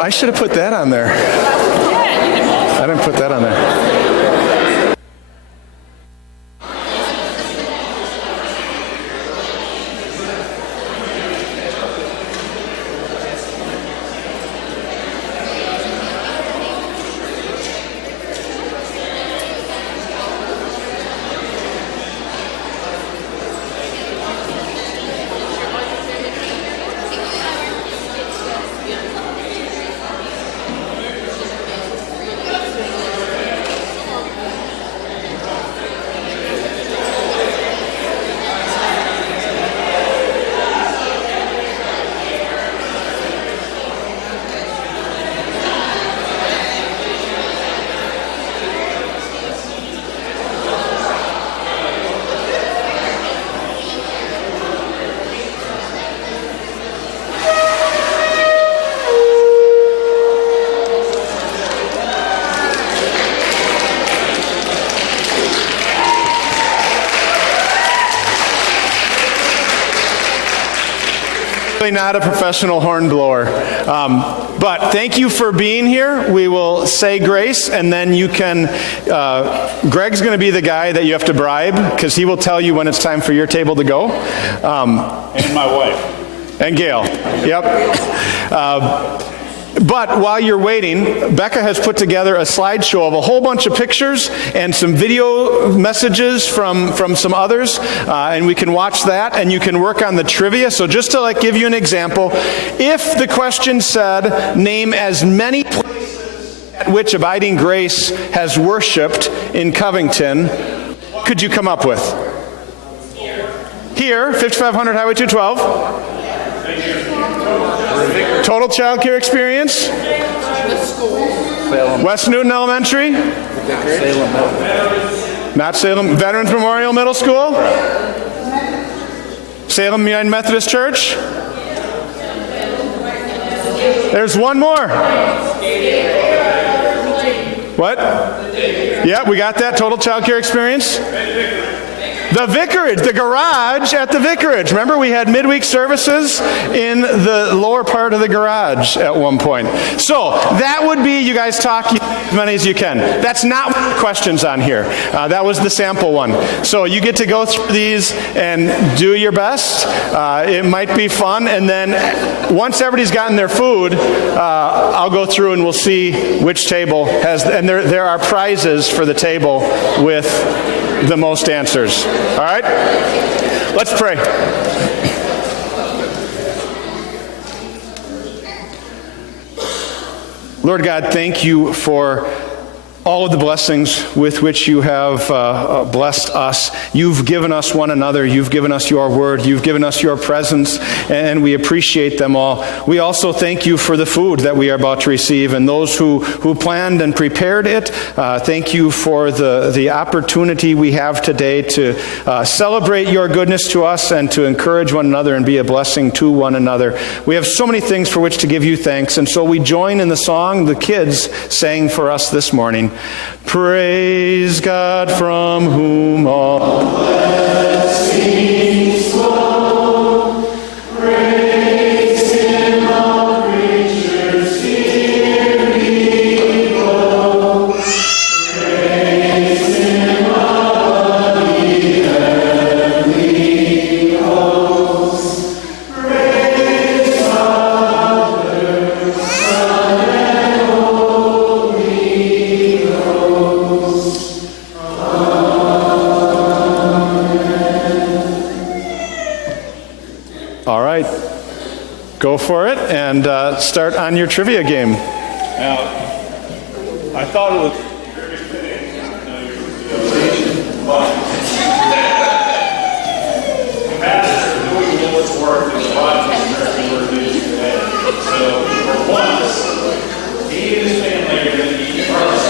I should have put that on there. I didn't put that on there. Not a professional horn blower. But thank you for being here. We will say grace, and then you can, Greg's going to be the guy that you have to bribe, because he will tell you when it's time for your table to go. And my wife. And Gail. Yep. But while you're waiting, Becca has put together a slideshow of a whole bunch of pictures and some video messages from some others, and we can watch that, and you can work on the trivia. So just to give you an example, if the question said, name as many places at which Abiding Grace has worshiped in Covington, what could you come up with? Here, 5500 Highway 212. Total child care experience? Salem. West Newton Elementary? Salem. Not Salem. Veterans Memorial Middle School? Salem United Methodist Church? There's one more. What? Yeah, we got that. Total child care experience? The vicarage, the garage at the vicarage. Remember, we had midweek services in the lower part of the garage at one point. So that would be, you guys talk as many as you can. That's not one of the questions on here. That was the sample one. So you get to go through these and do your best. It might be fun. And then once everybody's gotten their food, I'll go through and we'll see which table has, and there are prizes for the table with the most answers. All right? Let's pray. Lord God, thank you for all of the blessings with which you have blessed us. You've given us one another. You've given us your word. You've given us your presence, and we appreciate them all. We also thank you for the food that we are about to receive, and those who planned and prepared it. Thank you for the opportunity we have today to celebrate your goodness to us and to encourage one another and be a blessing to one another. We have so many things for which to give you thanks, and so we join in the song the kids sang for us this morning. Praise God from whom all blessings flow. Praise Him, all creatures here below. Praise Him, all the heavenly hosts. Praise Father, Son, and Holy Ghost. All right, go for it and start on your trivia game. Now, I thought it was Pastor doing the Lord's work is watching we're doing today. So, for once, he and his family are going to be first.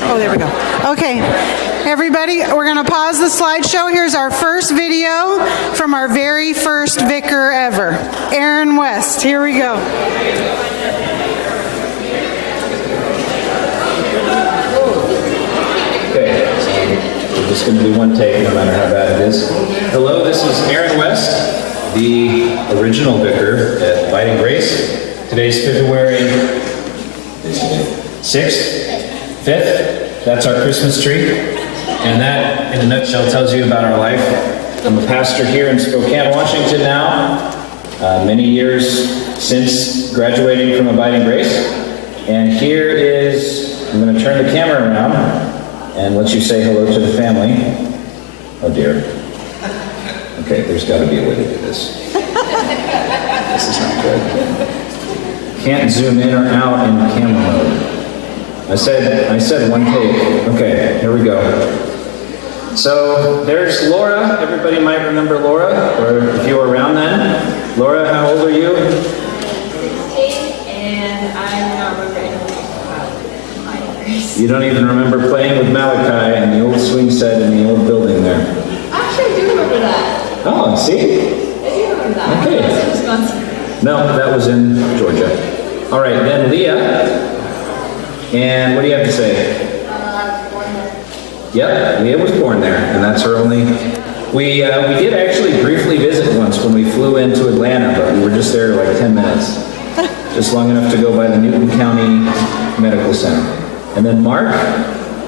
Oh, there we go. Okay, everybody, we're going to pause the slideshow. Here's our first video from our very first vicar ever, Aaron West. Here we go. Okay, so we're just going to do one take, no matter how bad it is. Hello, this is Aaron West, the original vicar at Abiding Grace. Today's February 6th, 5th. That's our Christmas tree. And that, in a nutshell, tells you about our life. I'm a pastor here in Spokane, Washington now. Many years since graduating from Abiding Grace. And here is, I'm going to turn the camera around and let you say hello to the family. Oh dear. Okay, there's got to be a way to do this. This is not good. Can't zoom in or out in camera mode. I said one take. Okay, here we go. So there's Laura. Everybody might remember Laura, or if you were around then. Laura, how old are you? 8, and I'm not remembering anything. You don't even remember playing with Malachi in the old swing set in the old building there. Actually, I do remember that. Oh, see? I do remember that. Okay. That was in Wisconsin. No, that was in Georgia. All right, then Leah. And what do you have to say? Born there. Yep, Leah was born there, and that's her only. We did actually briefly visit once when we flew into Atlanta, but we were just there like 10 minutes, just long enough to go by the Newton County Medical Center. And then Mark,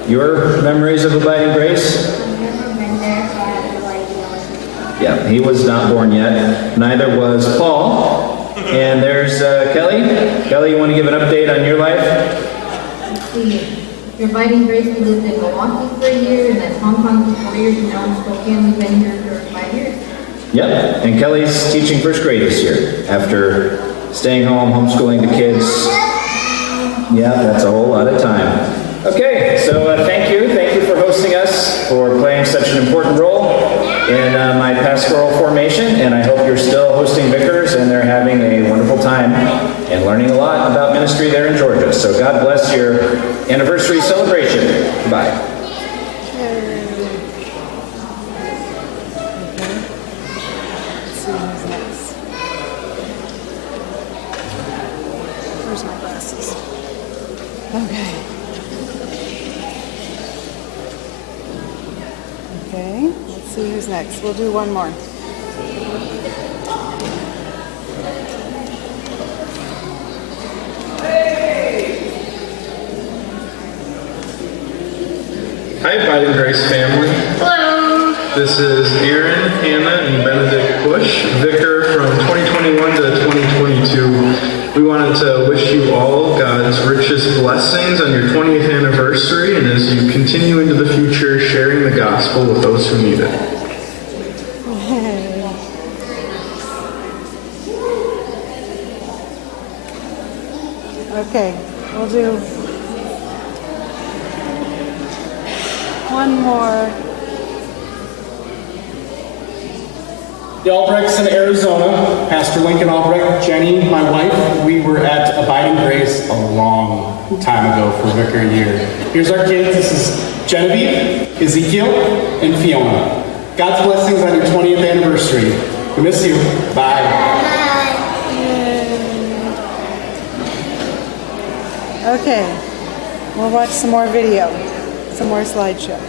your memories of Abiding Grace? I've never been there, so I have no idea. Yeah, he was not born yet. Neither was Paul. And there's Kelly. Kelly, you want to give an update on your life? Let's see. Your Abiding Grace, we lived in Milwaukee for a year, and then Hong Kong for 4 years, and now in Spokane, we've been here for 5 years. Yep, and Kelly's teaching first grade this year after staying home, homeschooling the kids. Yeah, that's a whole lot of time. Okay, so thank you for hosting us, for playing such an important role in my pastoral formation, and I hope you're still hosting vicars and they're having a wonderful time and learning a lot about ministry there in Georgia. So God bless your anniversary celebration. Bye. Where's my glasses? Okay. Okay, let's see who's next. We'll do one more. Hi, Abiding Grace family. Hello! This is Aaron, Hannah, and Benedict Bush, vicar from 2021 to 2022. We wanted to wish you all God's richest blessings on your 20th anniversary and as you continue into the future sharing the gospel with those who need it. Okay, we'll do one more. The Albrechts in Arizona, Pastor Lincoln Albrecht, Jenny, my wife, we were at Abiding Grace a long time ago for Vicar year. Here's our kids. This is Genevieve, Ezekiel, and Fiona. God's blessings on your 20th anniversary. We miss you. Bye. Okay, we'll watch some more video, some more slideshow.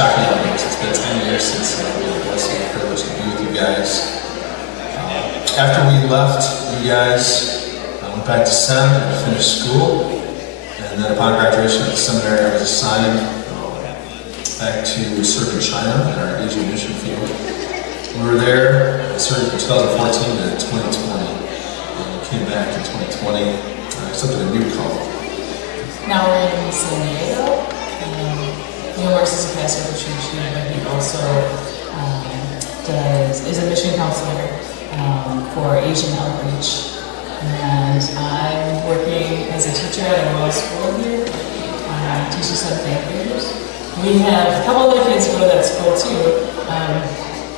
shocking numbers. It's been 10 years since we had the blessing and privilege to be with you guys. After we left, you guys went back to Sem and finished school. And then upon graduation at the seminary, I was assigned back to serve in China in our Asian mission field. We were there, served from 2014 to 2020. And we came back in 2020, accepted a new call. Now we're in San Diego. He works as a pastor at the church here, but he also is a mission counselor for Asian outreach. And I'm working as a teacher at a middle school here, teaching 7th and 8th graders. We have a couple other kids who go to that school too.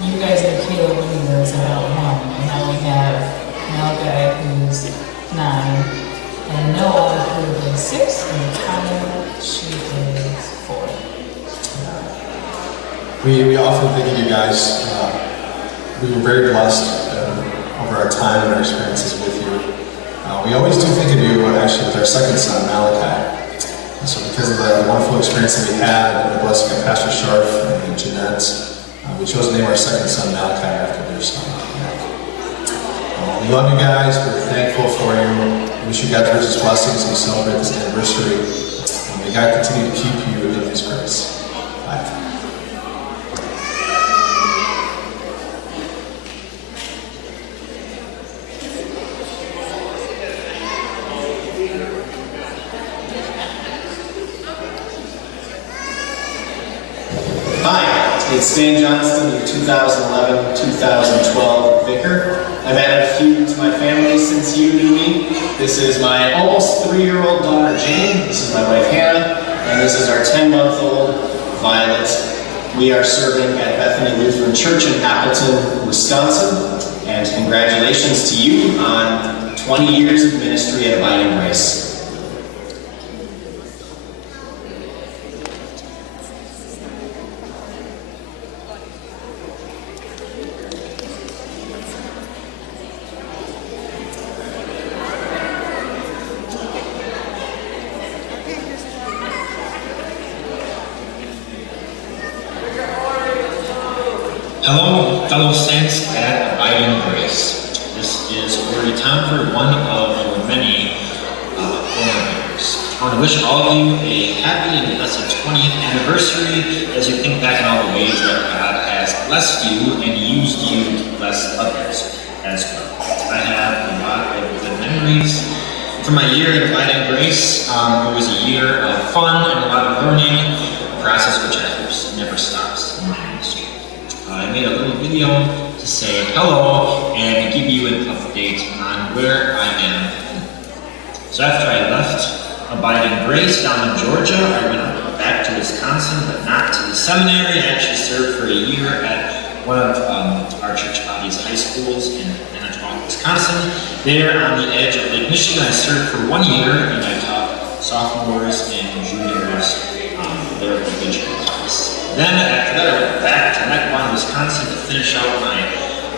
You guys know Caleb when he was about 1, and now we have Malachi who's 9, and Noah who is 6, and Tanya, she is 4. We often think of you guys. We were very blessed over our time and our experiences with you. We always do think of you actually with our second son, Malachi. And so because of the wonderful experience that we had and the blessing of Pastor Sharf and Jeanette, we chose to name our second son Malachi after their son. We love you guys. We're thankful for you. We wish you God's richest blessings as we celebrate this anniversary. And may God continue to keep you in His grace. Bye. Hi, is Stan Johnston, your 2011-2012 vicar. I've added a few to my family since you knew me. This is my almost 3-year-old daughter, Jane. This is my wife, Hannah. And this is our 10-month-old, Violet. We are serving at Bethany Lutheran Church in Appleton, Wisconsin. And congratulations to you on 20 years of ministry at Abiding Grace. Hello, fellow saints at Abiding Grace. This is already time for one of our many former members. I want to wish all of you a happy and blessed 20th anniversary as you think back on all the ways that God has blessed you and used you to bless others as well. I have a lot of good memories from my year at Abiding Grace. It was a year of fun and a lot of learning, a process which I hope never stops in my ministry. I made a little video to say hello and give you an update on where I am. So after I left Abiding Grace down in Georgia, I went back to Wisconsin, but not to the seminary. I actually served for a year at one of our church body's high schools in Manitowoc, Wisconsin. There on the edge of Lake Michigan, I served for 1 year, and I taught sophomores and juniors their religion class. Then after that, I went back to Mequon, Wisconsin to finish out my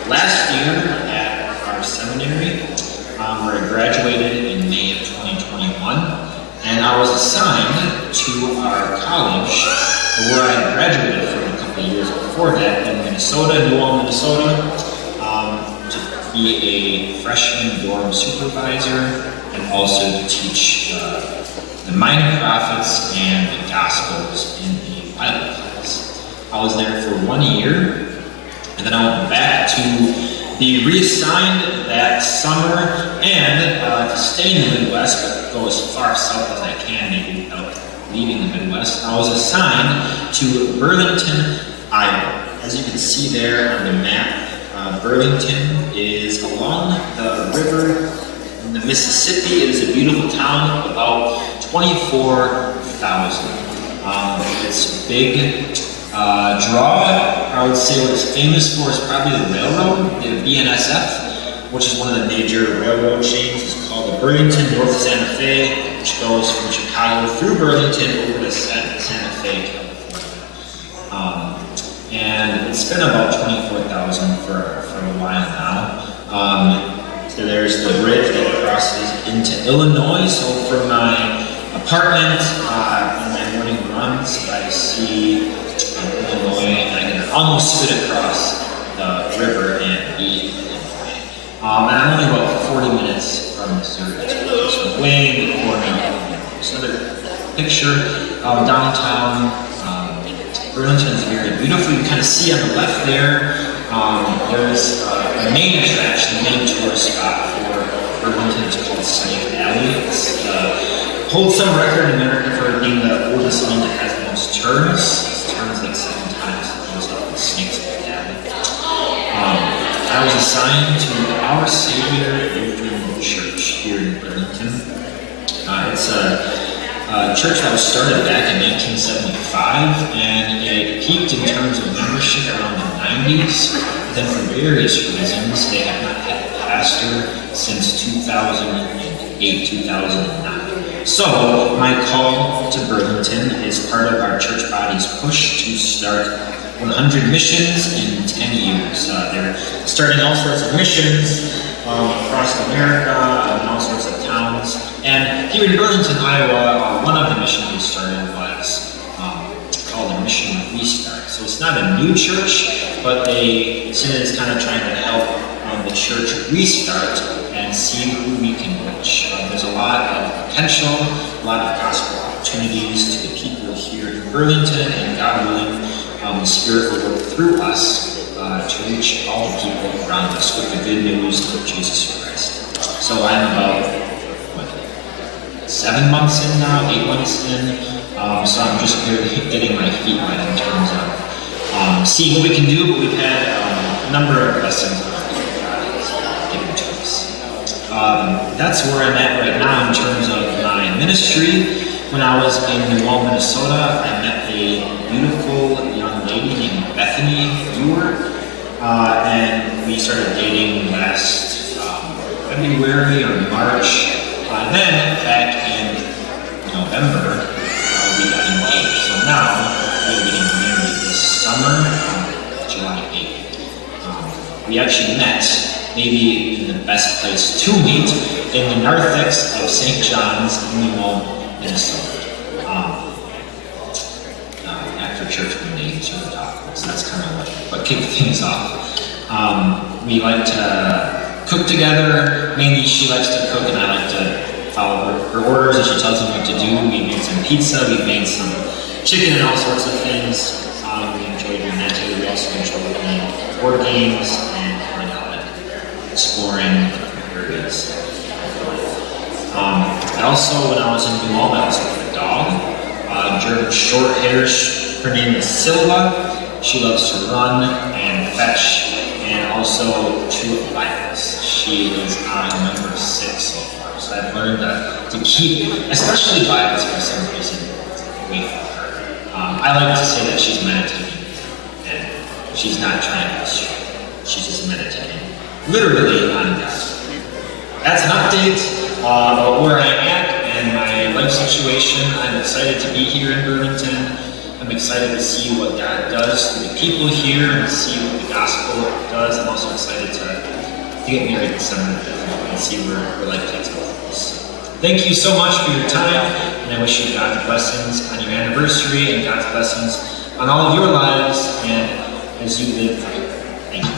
last year at our seminary, where I graduated in May of 2021. And I was assigned to our college, where I had graduated from a couple of years before that in Minnesota, New Ulm, Minnesota, to be a freshman dorm supervisor and also to teach the minor prophets and the Gospels in the Bible class. I was there for 1 year, and then I went back to be reassigned that summer and to stay in the Midwest, but go as far south as I can, maybe without leaving the Midwest. I was assigned to Burlington, Iowa. As you can see there on the map, Burlington is along the river in the Mississippi. It is a beautiful town of about 24,000. It's big. Draw, I would say what it's famous for is probably the railroad, the BNSF, which is one of the major railroad chains. It's called the Burlington North Santa Fe, which goes from Chicago through Burlington over to Santa Fe, California. And it's been about 24,000 for a while now. So there's the bridge that crosses into Illinois. So from my apartment, in my morning runs, I see Illinois, and I can almost spit across the river and be in Illinois. And I'm only about 40 minutes from Missouri, just way in the corner of Illinois. So another picture of downtown. Burlington is very beautiful. You can kind of see on the left there, there's a main attraction, the main tourist spot for Burlington. It's called Snake Alley. It holds some record in America for being the oldest one that has the most turns. Turns like 7 times. It goes up with Snake's Alley. I was assigned to Our Savior Lutheran Church here in Burlington. It's a church that was started back in 1975, and it peaked in terms of membership around the 90s. But then for various reasons, they have not had a pastor since 2008, 2009. So my call to Burlington is part of our church body's push to start 100 missions in 10 years. They're starting all sorts of missions across America and all sorts of towns. And here in Burlington, Iowa, one of the missions we started was called a Mission Restart. So it's not a new church, but Synod is kind of trying to help the church restart and see who we can reach. There's a lot of potential, a lot of gospel opportunities to the people here in Burlington, and God willing, the Spirit will work through us to reach all the people around us with the good news of Jesus Christ. So I'm about 7 months in now, 8 months in, so I'm just barely getting my feet wet in terms of see what we can do, but we've had a number of blessings given to us. That's where I'm at right now in terms of my ministry. When I was in New Ulm, Minnesota, I met a beautiful young lady named Bethany Ewer, and we started dating last February or March. Then, back in November, we got engaged. So now, we're getting married this summer, July 8th. We actually met, maybe in the best place to meet, in the narthex of St. John's in New Ulm, Minnesota. After church when they serve tacos. That's kind of what kicked things off. We like to cook together. Mainly she likes to cook and I like to follow her orders and she tells me what to do. We made some pizza, we made some chicken and all sorts of things. We enjoy doing that too. We also enjoy playing board games and going out and exploring different areas. I also, when I was in New Ulm, I also had a dog, German short hair. Her name is Silva. She loves to run and fetch and also chew Bibles. She is on number 6 so far. So I've learned to keep, especially Bibles for some reason, away from her. I like to say that she's meditating and she's not trying to distract. She's just meditating, literally on God. That's an update about where I'm at and my life situation. I'm excited to be here in Burlington. I'm excited to see what God does to the people here and see what the gospel does. I'm also excited to get married this summer and see where life takes both of us. Thank you so much for your time, and I wish you God's blessings on your anniversary and God's blessings on all of your lives and as you live for Him. Thank you.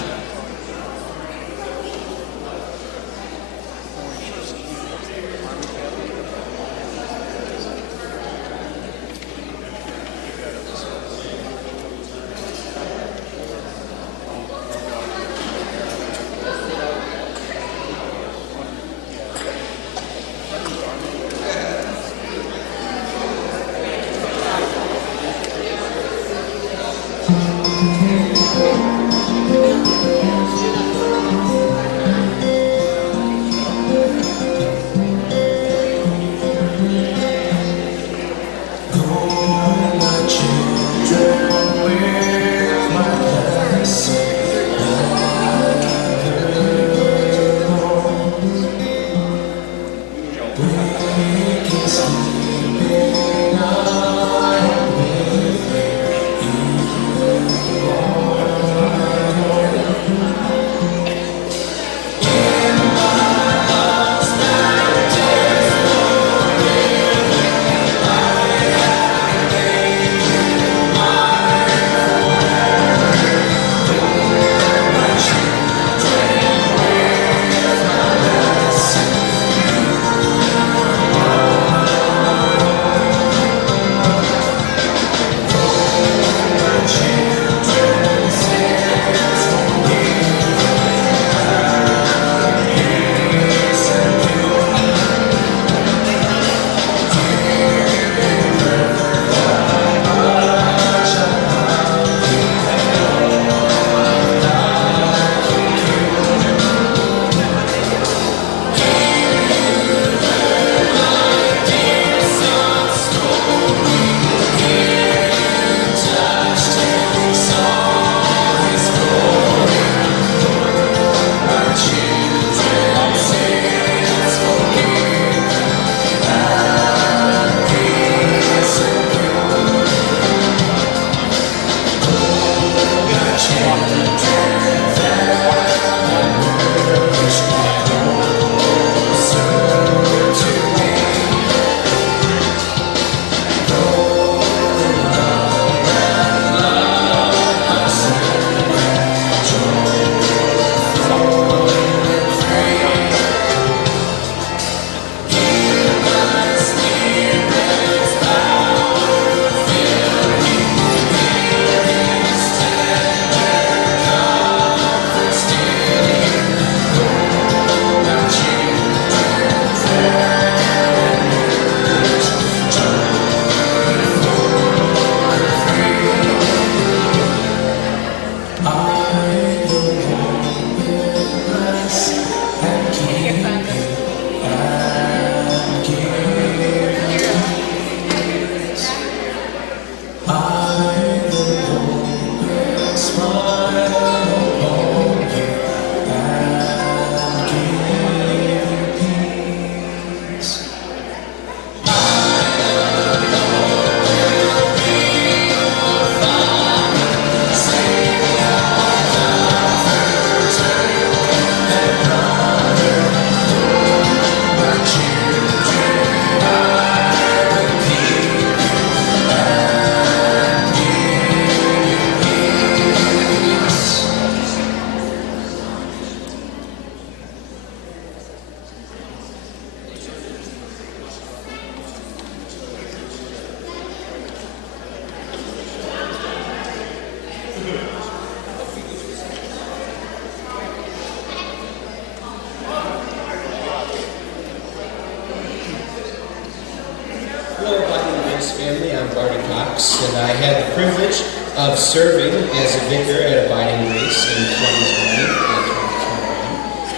family. I'm Barney Cox, and I had the privilege of serving as a vicar at Abiding Grace in 2020 and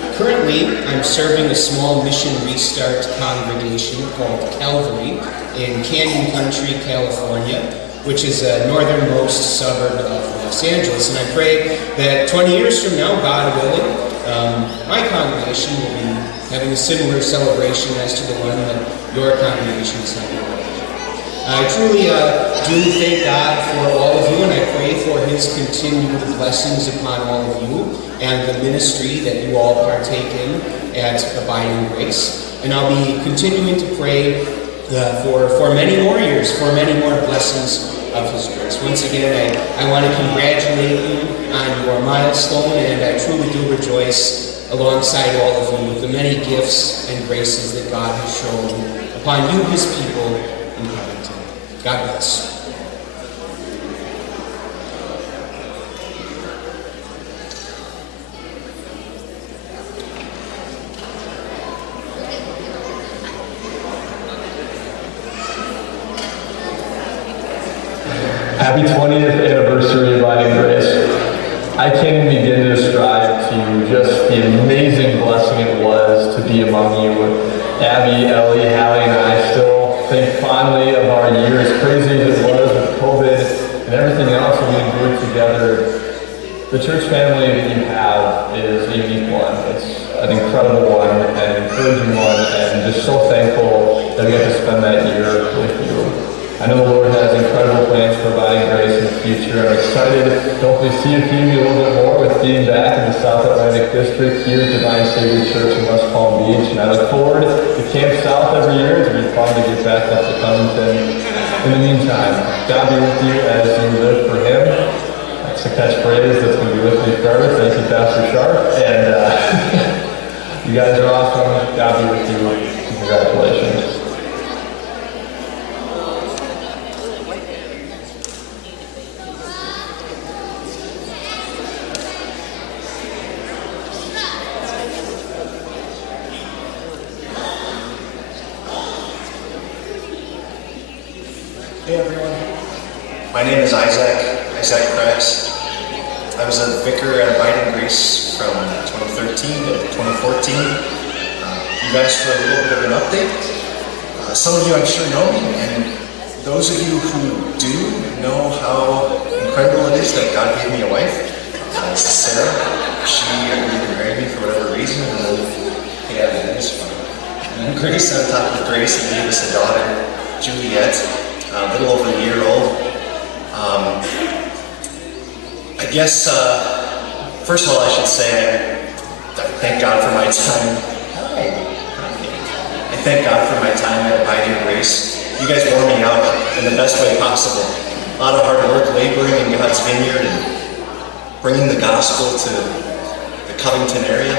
2021. Currently, I'm serving a small Mission Restart congregation called Calvary in Canyon Country, California, which is a northernmost suburb of Los Angeles. And I pray that 20 years from now, God willing, my congregation will be having a similar celebration as to the one that your congregation is having. I truly do thank God for all of you, and I pray for His continued blessings upon all of you and the ministry that you all partake in at Abiding Grace. And I'll be continuing to pray for many more years, for many more blessings of His grace. Once again, I want to congratulate you on your milestone, and I truly do rejoice alongside all of you with the many gifts and graces that God has shown upon you, His people, in Covington. God bless. Happy 20th anniversary of Abiding Grace. I can't even begin to describe to you just the amazing blessing it was to be among you. Abby, Ellie, Hallie, and I still think fondly of our years, crazy as it was with COVID and everything else that we endured together. The church family that you have is a unique one. It's an incredible one, an encouraging one, and just so thankful that we get to spend that year with you. I know the Lord has incredible plans for Abiding Grace in the future. I'm excited to hopefully see you a little bit more with being back in the South Atlantic District here at Divine Savior Church in West Palm Beach. And I look forward to Camp South every year. It'll be fun to get back up to Covington. In the meantime, God be with you as you live for Him. That's a catchphrase that's going to be with me forever. Thank you, Pastor Sharp. And you guys are awesome. God be with you. Congratulations. Hey everyone, my name is Isaac Kress. I was a vicar at Abiding Grace from 2013 to 2014. You guys for a little bit of an update. Some of you I'm sure know me, and those of you who do know how incredible it is that God gave me a wife. Sarah, she agreed to marry me for whatever reason, and then, yeah, that is fun. And then Grace, on top of Grace, gave us a daughter, Juliet. A little over a year old. I guess, first of all, I should say I thank God for my time. I thank God for my time at Abiding Grace. You guys wore me out in the best way possible. A lot of hard work, laboring in God's vineyard and bringing the gospel to the Covington area.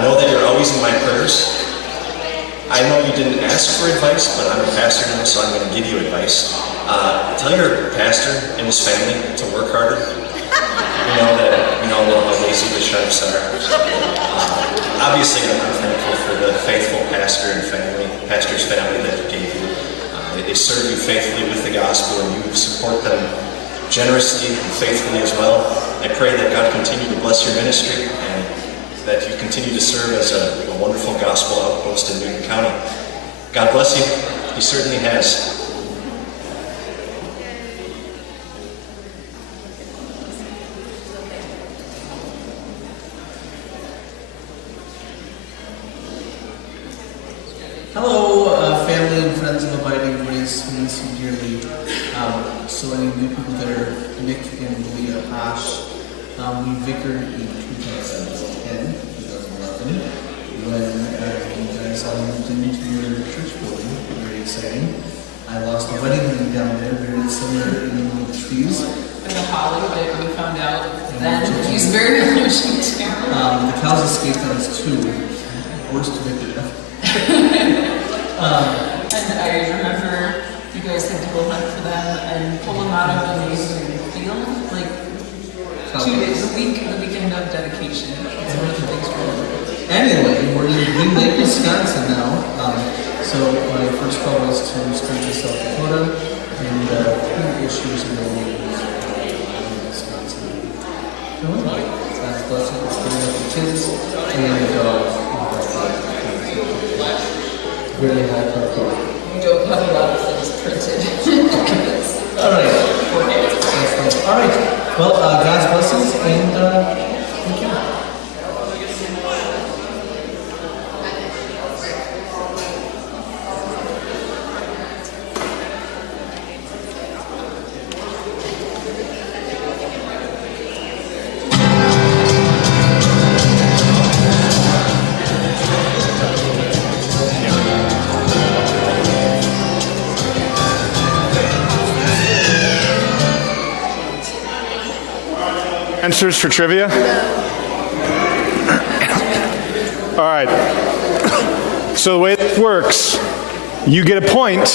Know that you're always in my prayers. I know you didn't ask for advice, but I'm a pastor now, so I'm going to give you advice. Tell your pastor and his family to work harder. You know that we all know how lazy the sharks are. Obviously, I'm thankful for the faithful pastor's family that gave you. They serve you faithfully with the gospel, and you support them generously and faithfully as well. I pray that God continue to bless your ministry and that you continue to serve as a wonderful gospel outpost in Newton County. God bless you. He certainly has. Hello, family and friends of Abiding Grace. We miss you dearly. So any new people that are Nick and Leah Hosh, we vicared in 2010, 2011, when you guys all moved into your church building. Very exciting. I lost a wedding ring down there, very similar in the trees. And the holly that we found out then he's very allergic to. The cows escaped on us too. Worst vicar ever. And I remember you guys had to go hunt for them and pull them out of the neighboring field, like 2 days a week, the weekend of dedication. That's one of the things we're doing. Anyway, we're in Green Lake, Wisconsin now. So my first call was to Springfield, South Dakota, and 3 issues in the news in Wisconsin. God's blessing is giving up the kids and the dog. Really high parkour. We don't have a lot of things printed. All right. All right. Well, God's blessings, and thank you. Answers for trivia? All right. So the way it works, you get a point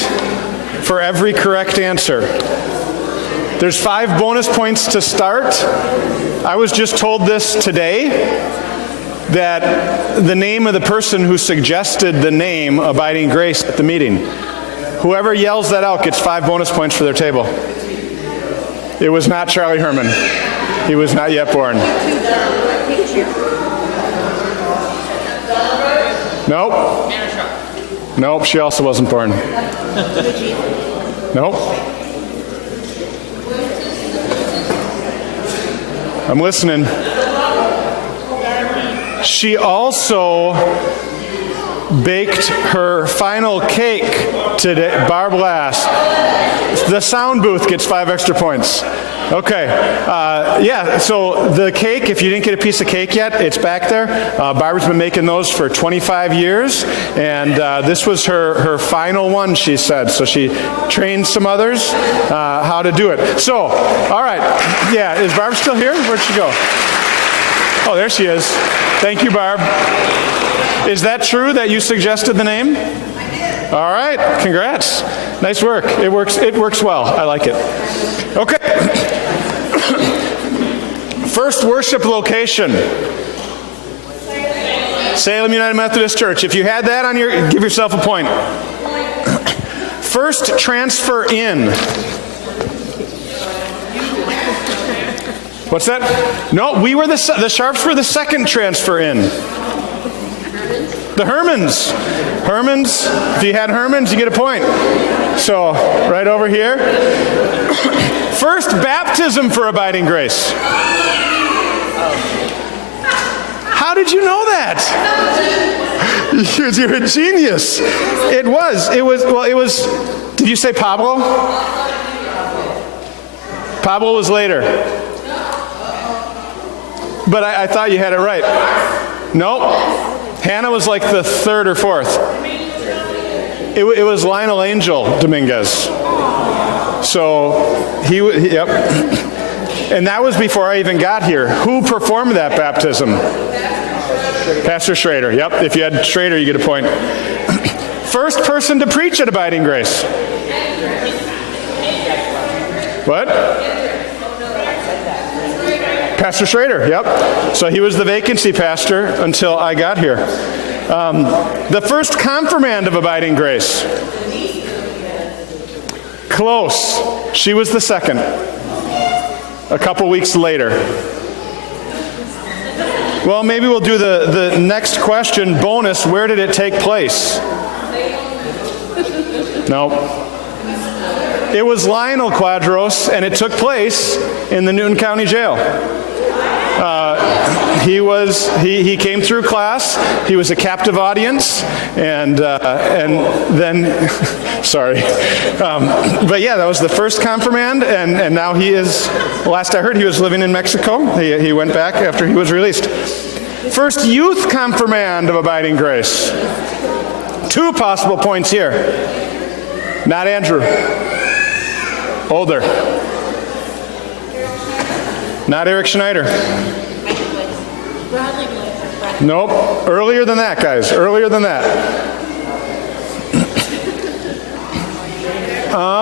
for every correct answer. There's 5 bonus points to start. I was just told this today, that the name of the person who suggested the name Abiding Grace at the meeting. Whoever yells that out gets 5 bonus points for their table. It was not Charlie Herman. He was not yet born. Nope. Nope, she also wasn't born. Nope. I'm listening. She also baked her final cake today. Barb Lass. The sound booth gets 5 extra points. Okay. Yeah, so the cake, if you didn't get a piece of cake yet, it's back there. Barbara's been making those for 25 years, and this was her final one, she said. So she trained some others how to do it. So, all right. Yeah, is Barb still here? Where'd she go? Oh, there she is. Thank you, Barb. Is that true that you suggested the name? I did. All right. Congrats. Nice work. It works well. I like it. Okay. First worship location. Salem United Methodist Church. If you had that on your, give yourself a point. First transfer in. What's that? No, we were the Sharps were the second transfer in. The Hermans. Hermans. If you had Hermans, you get a point. So, right over here. First baptism for Abiding Grace. How did you know that? You're a genius. It was, did you say Pablo? Pablo was later. But I thought you had it right. Nope. Hannah was like the 3rd or 4th. It was Lionel Angel Dominguez. So yep. And that was before I even got here. Who performed that baptism? Pastor Schrader. Yep. If you had Schrader, you get a point. First person to preach at Abiding Grace. What? Pastor Schrader, yep. So he was the vacancy pastor until I got here. The first confirmand of Abiding Grace. Close. She was the second. A couple weeks later. Well, maybe we'll do the next question, bonus. Where did it take place? No. It was Lionel Quadros, and it took place in the Newton County Jail. He came through class. He was a captive audience, and then, sorry, but yeah, that was the first confirmand, and now he is. Last I heard, he was living in Mexico. He went back after he was released. First youth confirmand of Abiding Grace. 2 possible points here. Not Andrew. Older. Not Eric Schneider. Nope. Earlier than that, guys. Earlier than that.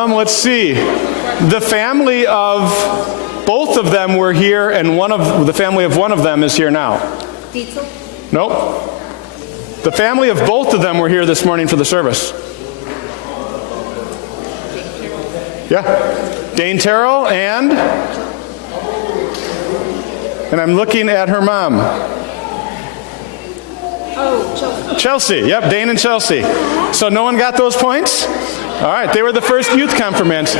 Let's see. The family of both of them were here, and the family of one of them is here now. Diesel? Nope. The family of both of them were here this morning for the service. Yeah. Dane Terrell and I'm looking at her mom. Oh, Chelsea. Yep, Dane and Chelsea. So no one got those points? All right, they were the first youth confirmants.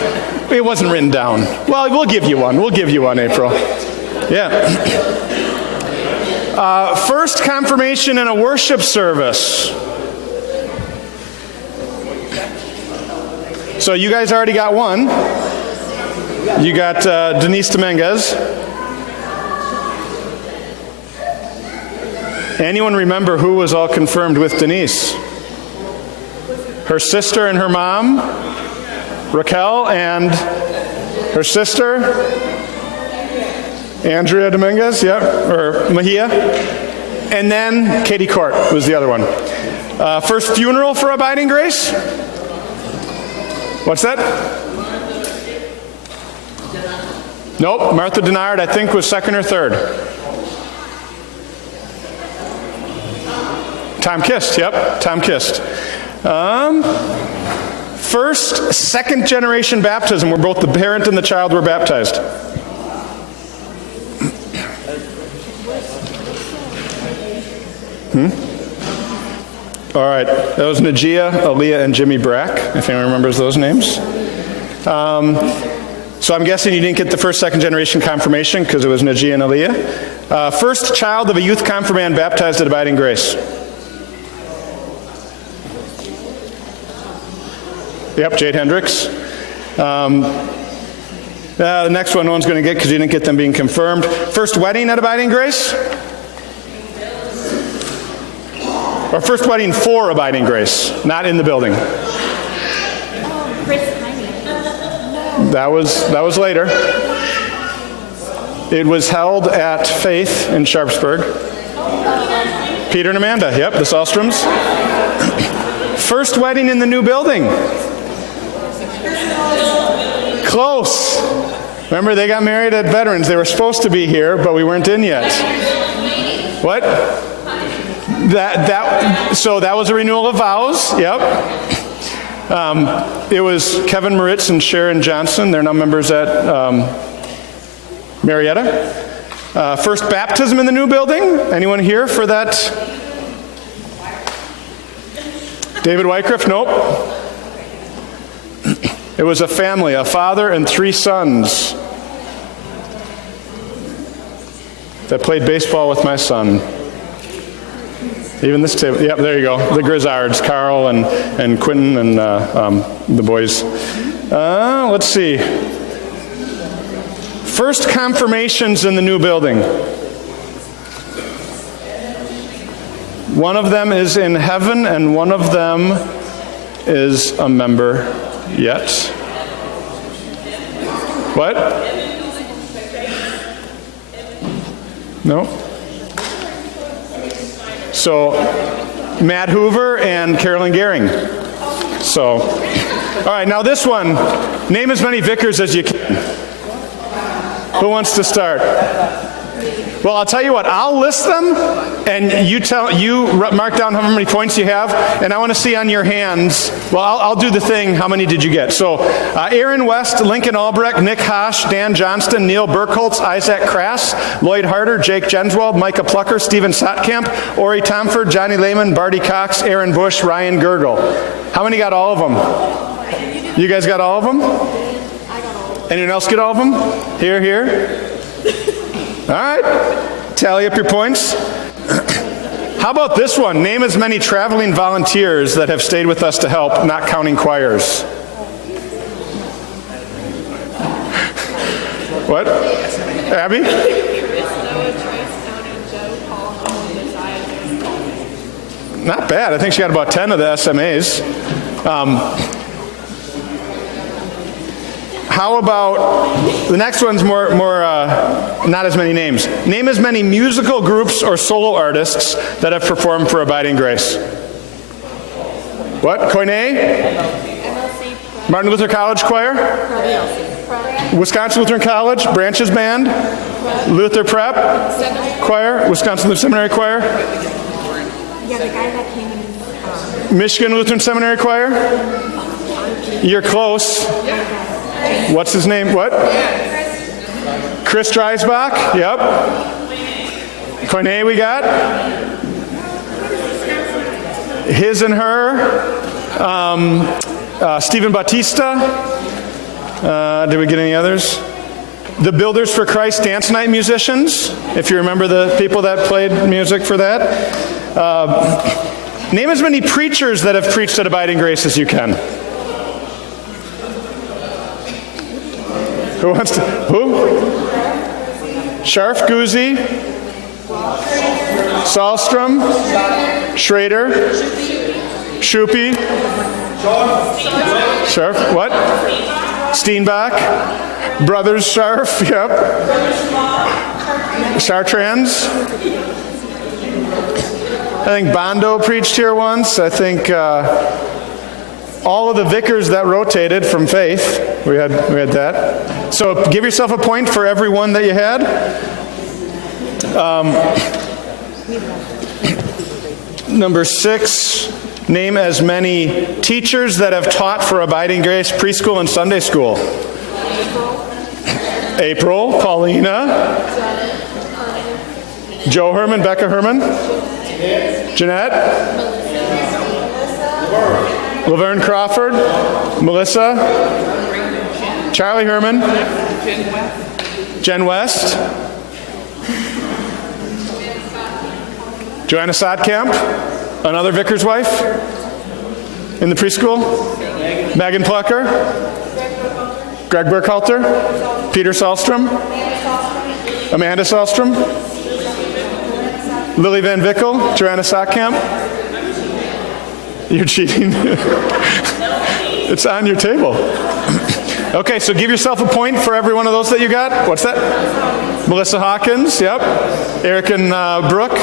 It wasn't written down. Well, we'll give you one. We'll give you one, April. Yeah. First confirmation in a worship service. So you guys already got one. You got Denise Dominguez. Anyone remember who was all confirmed with Denise? Her sister and her mom, Raquel, and her sister, Andrea Dominguez, or Mejia. And then Katie Court was the other one. First funeral for Abiding Grace? What's that? Nope, Martha Denard, I think, was second or third. Tom Kist, yep, Tom Kist. First, second generation baptism, where both the parent and the child were baptized. All right, that was Najia, Aaliyah, and Jimmy Brack, if anyone remembers those names. So I'm guessing you didn't get the first, second generation confirmation because it was Najia and Aaliyah. First child of a youth confirmand baptized at Abiding Grace. Yep, Jade Hendricks. The next one no one's going to get because you didn't get them being confirmed. First wedding at Abiding Grace? Or first wedding for Abiding Grace, not in the building. That was later. It was held at Faith in Sharpsburg. Peter and Amanda, yep, the Salstroms. First wedding in the new building. Close. Remember, they got married at Veterans. They were supposed to be here, but we weren't in yet. What? So that was a renewal of vows. Yep. It was Kevin Moritz and Sharon Johnson. They're now members at Marietta. First baptism in the new building. Anyone here for that? David Wycliffe? Nope. It was a family, a father and 3 sons that played baseball with my son. Even this table, yep, there you go. The Grizzards, Carl and Quentin and the boys. Let's see. First confirmations in the new building. One of them is in heaven and one of them is a member yet. What? No? So, Matt Hoover and Carolyn Gehring. So, all right, now this one, name as many vicars as you can. Who wants to start? Well, I'll tell you what, I'll list them, and you mark down how many points you have, and I want to see on your hands, well, I'll do the thing, how many did you get? So, Aaron West, Lincoln Albrecht, Nick Hosch, Dan Johnston, Neil Burkholz, Isaac Krass, Lloyd Harder, Jake Jenswald, Micah Plucker, Stephen Sotkamp, Ori Tomford, Johnny Lehman, Barty Cox, Aaron Bush, Ryan Gergel. How many got all of them? You guys got all of them? Anyone else get all of them? Here. All right, tally up your points. How about this one? Name as many traveling volunteers that have stayed with us to help, not counting choirs. What? Abby? Not bad. I think she got about 10 of the SMAs. How about, the next one's more not as many names. Name as many musical groups or solo artists that have performed for Abiding Grace. What? Koine? Martin Luther College Choir? Wisconsin Lutheran College, Branches Band? Luther Prep Choir? Wisconsin Lutheran Seminary Choir? Yeah, the guy that came in. Michigan Lutheran Seminary Choir? You're close. What's his name? What? Chris Dreisbach? Yep. Koine we got? His and her. Stephen Bautista. Did we get any others? The Builders for Christ Dance Night musicians, if you remember the people that played music for that. Name as many preachers that have preached at Abiding Grace as you can. Who wants to? Who? Scharf, Guzzi, Sahlstrom, Schrader, Schuppe, Scharf, what? Steenbach, Brothers Scharf, yep. Chartrans. I think Bondo preached here once. I think all of the vicars that rotated from Faith, we had that. So give yourself a point for every one that you had. Number 6, name as many teachers that have taught for Abiding Grace preschool and Sunday school. April, Paulina, Joe Herman, Becca Herman, Jeanette, Laverne Crawford, Melissa, Charlie Herman, Jen West, Joanna Sodkamp, another vicar's wife in the preschool, Megan Plucker, Greg Burkhalter, Peter Sahlstrom, Amanda Sahlstrom, Lily Van Vickel, Joanna Sodkamp. You're cheating. It's on your table. Okay, so give yourself a point for every one of those that you got. What's that? Melissa Hawkins, yep. Eric and Brooke.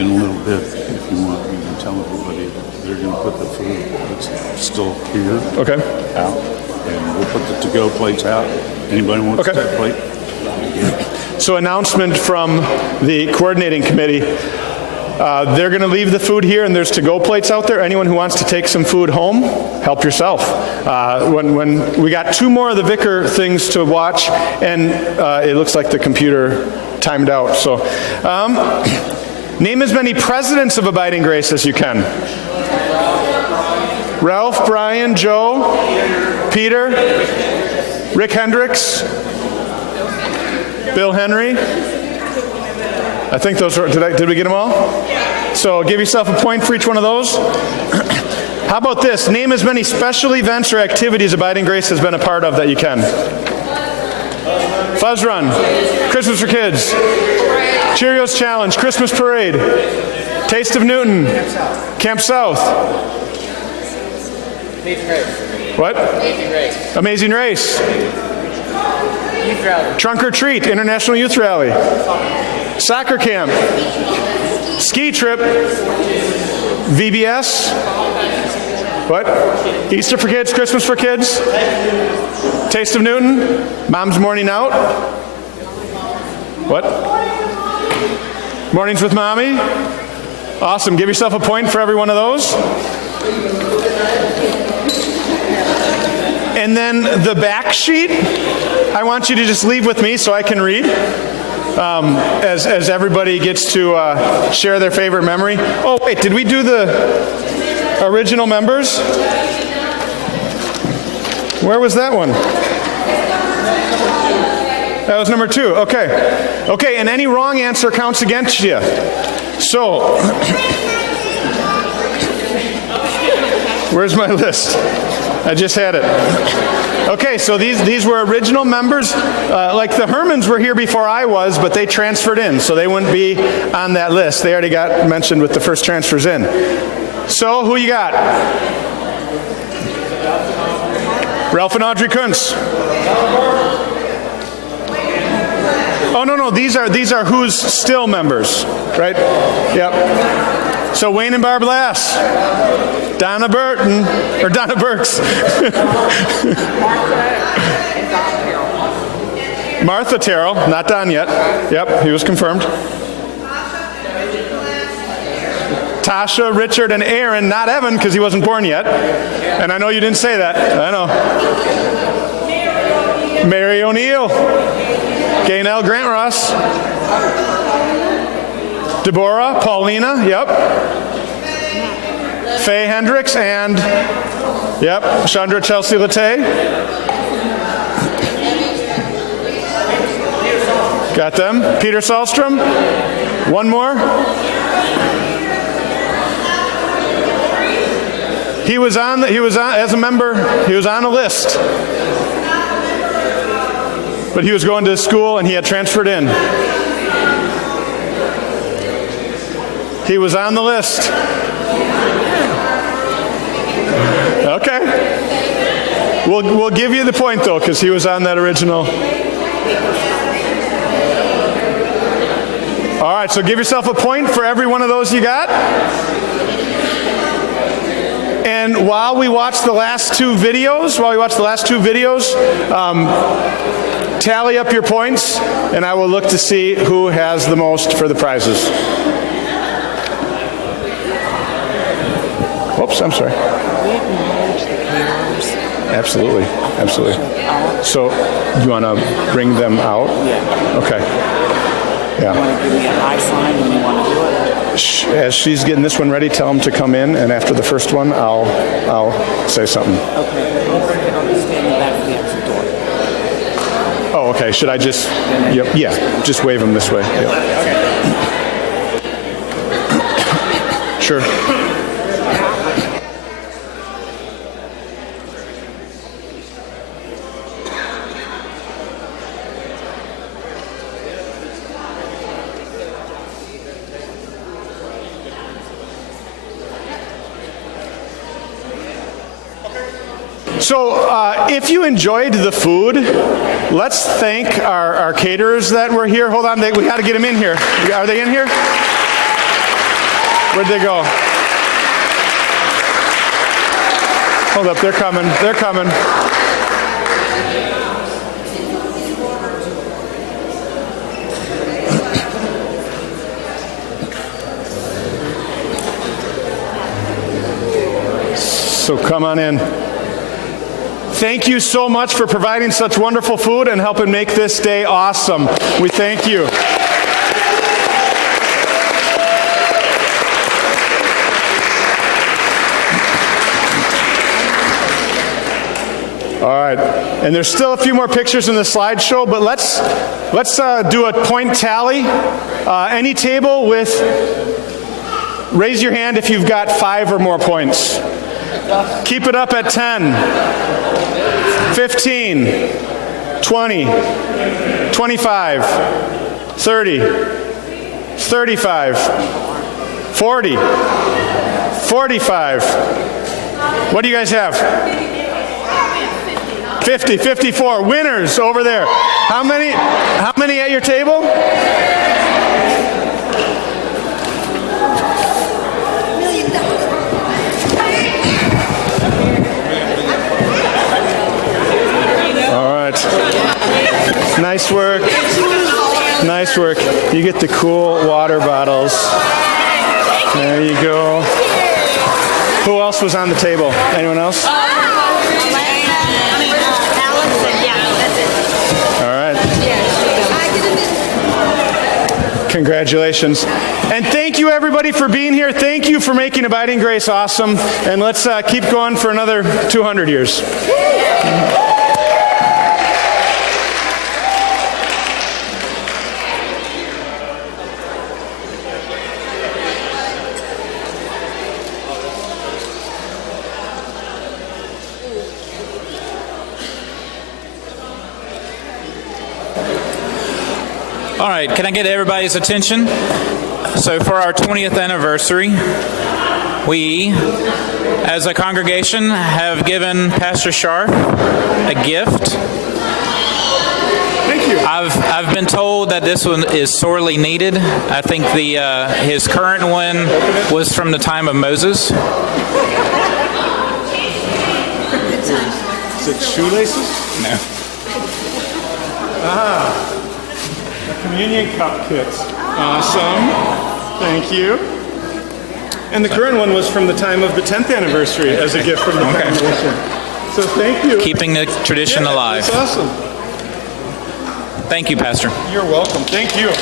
In a little bit, if you want, you can tell everybody they're going to put the food that's still here out, and we'll put the to-go plates out. Anybody wants that plate? So announcement from the coordinating committee. They're going to leave the food here, and there's to-go plates out there. Anyone who wants to take some food home, help yourself. When we got 2 more of the vicar things to watch, and it looks like the computer timed out. So, name as many presidents of Abiding Grace as you can. Ralph, Brian, Joe, Peter, Rick Hendricks, Bill Henry. I think those were, did we get them all? So give yourself a point for each one of those. How about this? Name as many special events or activities Abiding Grace has been a part of that you can. Fuzz Run, Christmas for Kids, Cheerios Challenge, Christmas Parade, Taste of Newton, Camp South. Amazing Race. What? Amazing Race. Amazing Race. Youth Rally. Trunk or Treat, International Youth Rally. Soccer Camp. Ski Trip. VBS. What? Easter for Kids, Christmas for Kids. Taste of Newton. Mom's Morning Out. What? Mornings with Mommy. Awesome. Give yourself a point for every one of those. And then the back sheet, I want you to just leave with me so I can read as everybody gets to share their favorite memory. Oh, wait, did we do the original members? Where was that one? That was number 2. Okay. Okay, and any wrong answer counts against you. So, where's my list? I just had it. Okay, so these were original members. Like the Hermans were here before I was, but they transferred in, so they wouldn't be on that list. They already got mentioned with the first transfers in. So, who you got? Ralph and Audrey Kuntz. Oh, no, these are who's still members, right? Yep. So Wayne and Barb Lass, Donna Burton, or Donna Burks. Martha Terrell, not Don yet. Yep, he was confirmed. Tasha, Richard, and Aaron, not Evan because he wasn't born yet. And I know you didn't say that. I know. Mary O'Neill. Gaynell Grant Ross. Deborah, Paulina, yep. Faye Hendricks and, yep, Chandra Chelsea Latte. Got them. Peter Sahlstrom. One more. He was on as a member, he was on a list. But he was going to school and he had transferred in. He was on the list. Okay. We'll give you the point though, because he was on that original. All right, so give yourself a point for every one of those you got. And while we watch the last two videos, tally up your points, and I will look to see who has the most for the prizes. Whoops, I'm sorry. Absolutely, absolutely. So, you want to bring them out? Yeah. Okay. Yeah. You want to give me a high sign when you want to do it? As she's getting this one ready, tell them to come in, and after the first one, I'll say something. Okay. I'll just stand in the back of the exit door. Oh, okay. Should I just? Yep. Yeah. Just wave them this way. Yep. Sure. So if you enjoyed the food, let's thank our caterers that were here. Hold on, we got to get them in here. Are they in here? Where'd they go? Hold up, they're coming. They're coming. So come on in. Thank you so much for providing such wonderful food and helping make this day awesome. We thank you. All right, and there's still a few more pictures in the slideshow, but let's do a point tally. Any table with, raise your hand if you've got 5 or more points. Keep it up at 10, 15, 20, 25, 30, 35, 40, 45. What do you guys have? 50, 54. Winners over there. How many at your table? Nice work. Nice work. You get the cool water bottles. There you go. Who else was on the table? Anyone else? All right. Congratulations. And thank you everybody for being here. Thank you for making Abiding Grace awesome. And let's keep going for another 200 years. All right, can I get everybody's attention? So for our 20th anniversary, we, as a congregation, have given Pastor Sharp a gift. Thank you. I've been told that this one is sorely needed. I think his current one was from the time of Moses. Is it shoelaces? No. A communion cup kit. Awesome. Thank you. And the current one was from the time of the 10th anniversary as a gift from the foundation. So thank you. Keeping the tradition alive. That's awesome. Thank you, Pastor. You're welcome. Thank you. If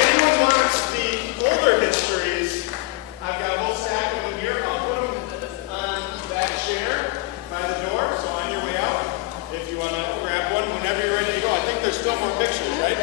anyone wants the older histories, I've got a whole stack of them here. I'll put them on that chair by the door, so on your way out, if you want to grab one whenever you're ready to go. I think there's still more pictures, right?